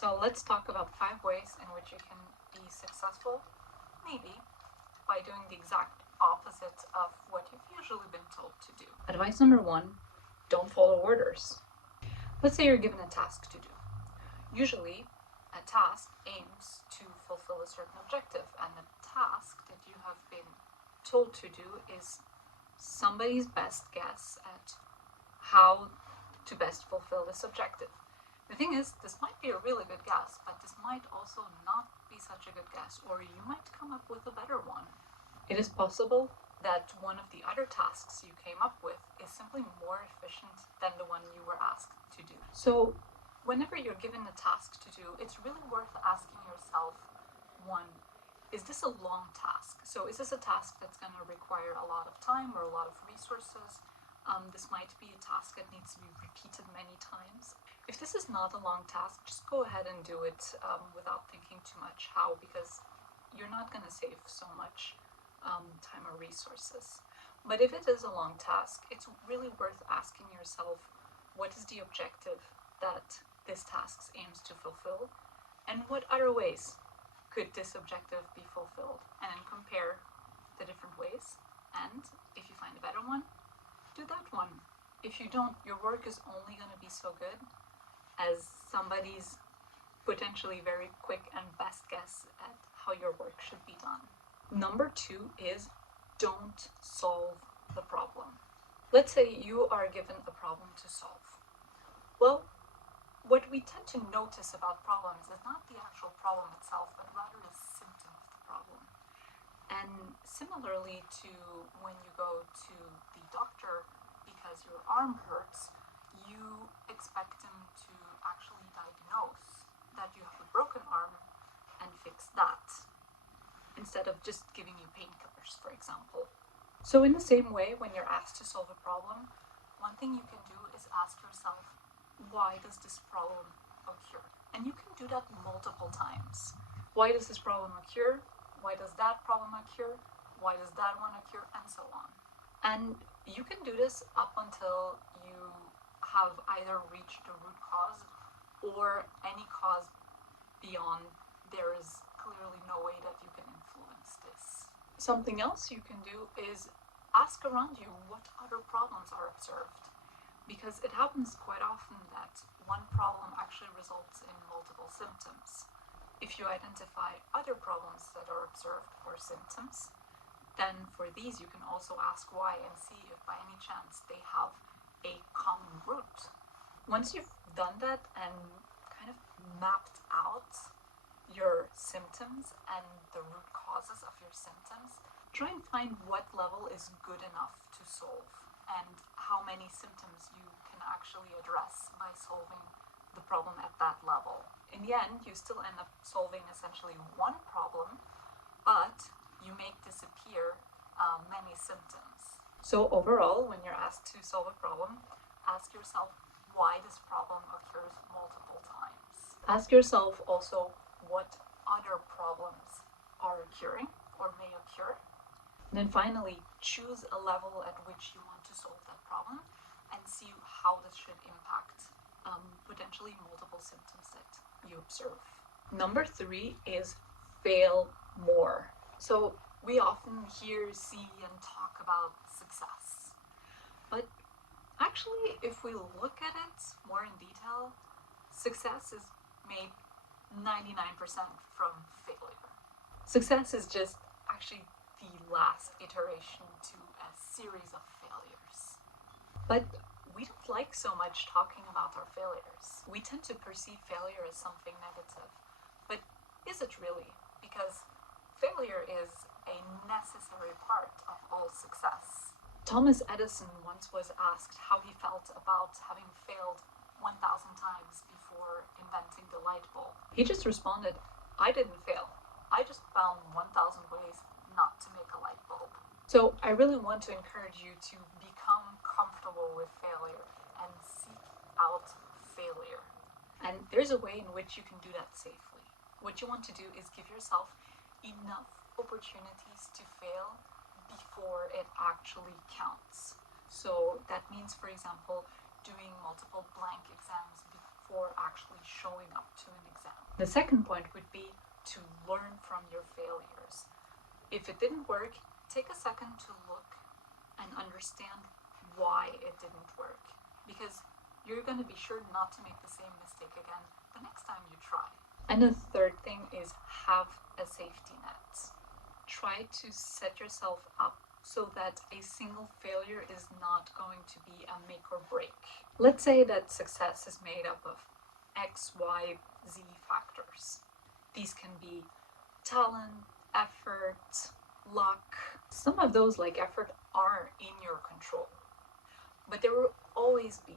So let's talk about 5 ways in which you can be successful, maybe, by doing the exact opposite of what you've usually been told to do. Advice number 1, don't follow orders. Let's say you're given a task to do. Usually, a task aims to fulfill a certain objective, and the task that you have been told to do is somebody's best guess at how to best fulfill this objective. The thing is, this might be a really good guess, but this might also not be such a good guess, or you might come up with a better one. It is possible that one of the other tasks you came up with is simply more efficient than the one you were asked to do. So whenever you're given a task to do, it's really worth asking yourself, 1, is this a long task? So is this a task that's going to require a lot of time or a lot of resources? This might be a task that needs to be repeated many times. If this is not a long task, just go ahead and do it without thinking too much. How? Because you're not going to save so much time or resources. But if it is a long task, it's really worth asking yourself, what is the objective that this task aims to fulfill, and what other ways could this objective be fulfilled? And then compare the different ways, and if you find a better one, do that one. If you don't, your work is only going to be so good as somebody's potentially very quick and best guess at how your work should be done. Number 2 is don't solve the problem. Let's say you are given a problem to solve. Well, what we tend to notice about problems is not the actual problem itself, but rather the symptom of the problem. And similarly to when you go to the doctor because your arm hurts, you expect him to actually diagnose that you have a broken arm and fix that, instead of just giving you painkillers, for example. So in the same way, when you're asked to solve a problem, one thing you can do is ask yourself, why does this problem occur? And you can do that multiple times. Why does this problem occur? Why does that problem occur? Why does that one occur? And so on. And you can do this up until you have either reached the root cause or any cause beyond there is clearly no way that you can influence this. Something else you can do is ask around you what other problems are observed, because it happens quite often that one problem actually results in multiple symptoms. If you identify other problems that are observed or symptoms, then for these you can also ask why and see if by any chance they have a common root. Once you've done that and kind of mapped out your symptoms and the root causes of your symptoms, try and find what level is good enough to solve and how many symptoms you can actually address by solving the problem at that level. In the end, you still end up solving essentially one problem, but you make disappear many symptoms. So overall, when you're asked to solve a problem, ask yourself why this problem occurs multiple times. Ask yourself also what other problems are occurring or may occur. And then finally, choose a level at which you want to solve that problem and see how this should impact potentially multiple symptoms that you observe. Number 3 is fail more. So we often hear, see, and talk about success. But actually, if we look at it more in detail, success is made 99% from failure. Success is just actually the last iteration to a series of failures. But we don't like so much talking about our failures. We tend to perceive failure as something negative. But is it really? Because failure is a necessary part of all success. Thomas Edison once was asked how he felt about having failed 1,000 times before inventing the light bulb. He just responded, I didn't fail. I just found 1,000 ways not to make a light bulb. So I really want to encourage you to become comfortable with failure and seek out failure. And there's a way in which you can do that safely. What you want to do is give yourself enough opportunities to fail before it actually counts. So that means, for example, doing multiple blank exams before before actually showing up to an exam. The second point would be to learn from your failures. If it didn't work, take a second to look and understand why it didn't work, because you're going to be sure not to make the same mistake again the next time you try. And the third thing is have a safety net. Try to set yourself up so that a single failure is not going to be a make or break. Let's say that success is made up of X, Y, Z factors. These can be talent, effort, luck. Some of those, like effort, are in your control. But there will always be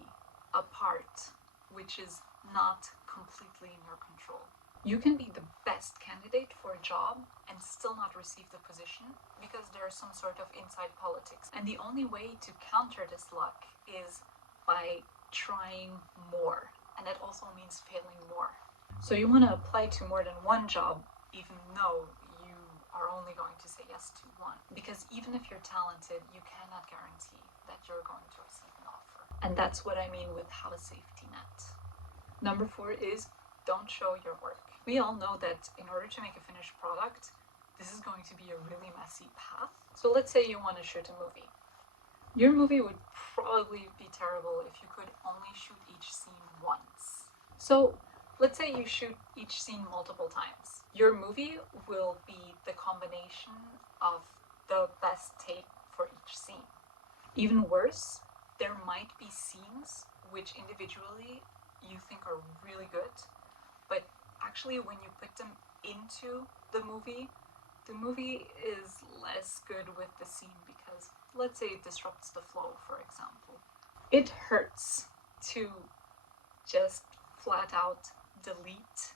a part which is not completely in your control. You can be the best candidate for a job and still not receive the position because there's some sort of inside politics. And the only way to counter this luck is by trying more. And that also means failing more. So you want to apply to more than one job, even though you are only going to say yes to one. Because even if you're talented, you cannot guarantee that you're going to receive an offer. And that's what I mean with have a safety net. Number 4 is don't show your work. We all know that in order to make a finished product, this is going to be a really messy path. So let's say you want to shoot a movie. Your movie would probably be terrible if you could only shoot each scene once. So let's say you shoot each scene multiple times. Your movie will be the combination of the best take for each scene. Even worse, there might be scenes which individually you think are really good, but actually when you put them into the movie is less good with the scene because, let's say, it disrupts the flow, for example. It hurts to just flat out delete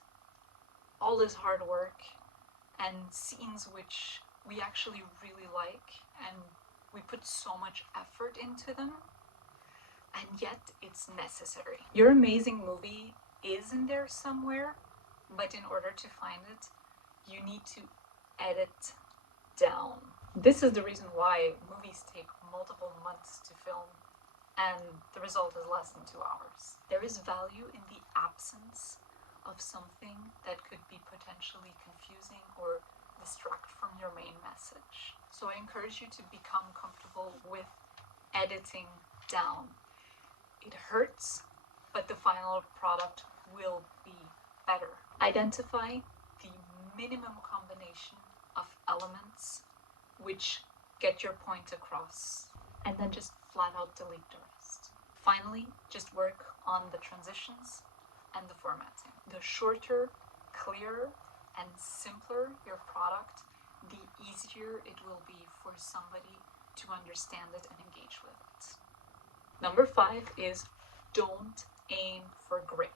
all this hard work and scenes which we actually really like and we put so much effort into them, and yet it's necessary. Your amazing movie is in there somewhere, but in order to find it, you need to edit down. This is the reason why movies take multiple months to film and the result is less than 2 hours. There is value in the absence of something that could be potentially confusing or distract from your main message. So I encourage you to become comfortable with editing down. It hurts, but the final product will be better. Identify the minimum combination of elements which get your point across, and then just flat out delete the rest. Finally, just work on the transitions and the formatting. The shorter, clearer, and simpler your product, the easier it will be for somebody to understand it and engage with it. Number 5 is don't aim for great.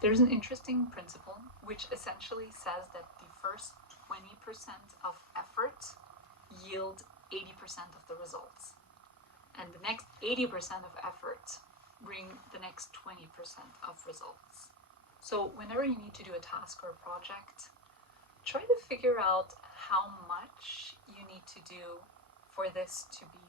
There's an interesting principle which essentially says that the first 20% of effort yield 80% of the results. And the next 80% of effort bring the next 20% of results. So whenever you need to do a task or a project, try to figure out how much you need to do for this to be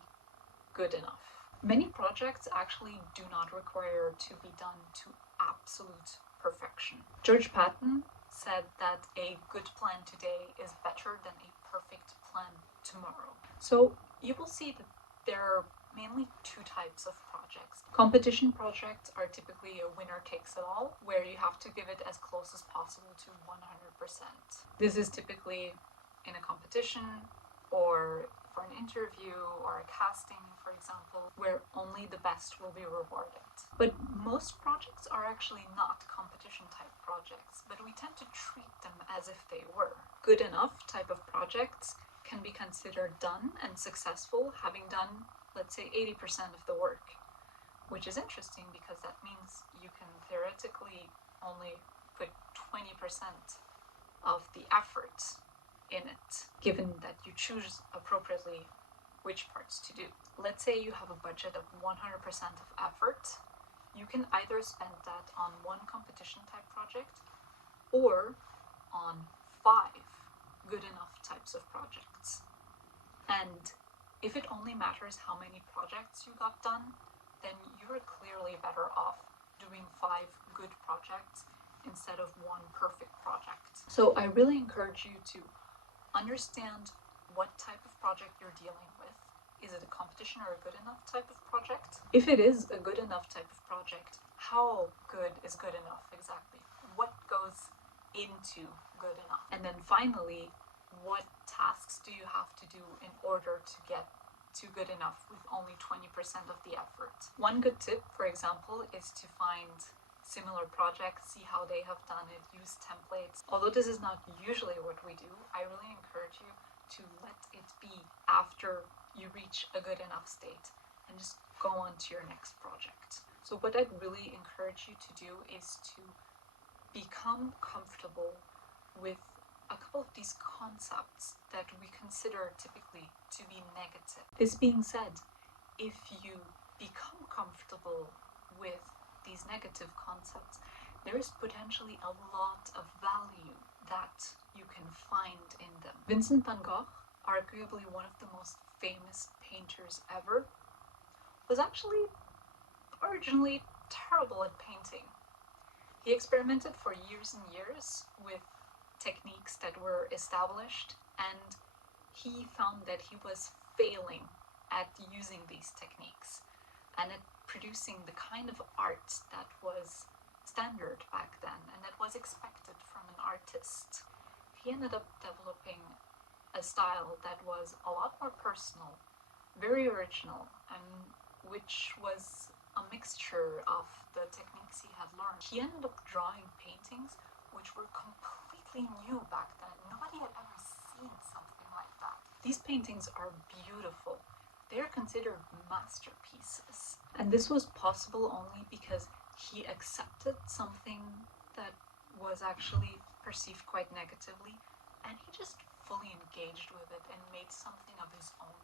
good enough. Many projects actually do not require to be done to absolute perfection. George Patton said that a good plan today is better than a perfect plan tomorrow. So you will see that there are mainly 2 types of projects. Competition projects are typically a winner takes it all, where you have to give it as close as possible to 100%. This is typically in a competition or for an interview or a casting, for example, where only the best will be rewarded. But most projects are actually not competition type projects, but we tend to treat them as if they were. Good enough type of projects can be considered done and successful, having done, let's say, 80% of the work, which is interesting because that means you can theoretically only put 20% of the effort in it, given that you choose appropriately which parts to do. Let's say you have a budget of 100% of effort. You can either spend that on one competition type project or on 5 good enough types of projects. And if it only matters how many projects you got done, then you're clearly better off doing 5 good projects instead of 1 perfect project. So I really encourage you to understand what type of project you're dealing with. Is it a competition or a good enough type of project? If it is a good enough type of project, how good is good enough exactly? What goes into good enough? And then finally, what tasks do you have to do in order to get to good enough with only 20% of the effort? One good tip, for example, is to find similar projects, see how they have done it, use templates. Although this is not usually what we do, I really encourage you to let it be after you reach a good enough state and just go on to your next project. So what I'd really encourage you to do is to become comfortable with a couple of these concepts that we consider typically to be negative. This being said, if you become comfortable with these negative concepts, there is potentially a lot of value that you can find in them. Vincent van Gogh, arguably one of the most famous painters ever, was actually originally terrible at painting. He experimented for years and years with techniques that were established, and he found that he was failing at using these techniques and at producing the kind of art that was standard back then and that was expected from an artist. He ended up developing a style that was a lot more personal, very original, and which was a mixture of the techniques he had learned. He ended up drawing paintings which were completely new back then. Nobody had ever seen something like that. These paintings are beautiful. They're considered masterpieces. And this was possible only because he accepted something that was actually perceived quite negatively, and he just fully engaged with it and made something of his own.